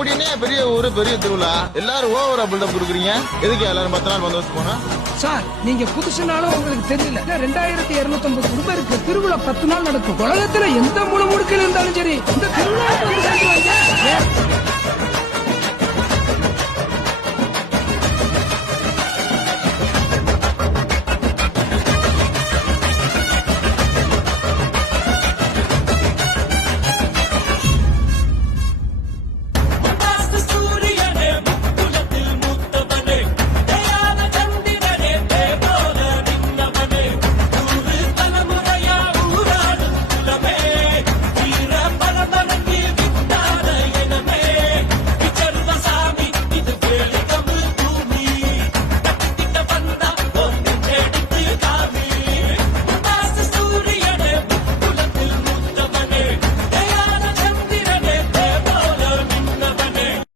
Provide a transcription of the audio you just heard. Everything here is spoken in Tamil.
அப்படின்னு பெரிய ஊரு பெரிய திருவிழா எல்லாரும் ஓவரா பில்டப் கொடுக்குறீங்க. எதுக்கு எல்லாரும் 10 நாள் வந்து போனா? சார் நீங்க புதுசுனாலும் உங்களுக்கு தெரியல. 2250 குடும்பம் இருக்கு. திருவிழா 10 நாள் நடக்கும். உலகத்துல எந்த மூல முடுக்கில் இருந்தாலும் சரி இந்த திருவிழா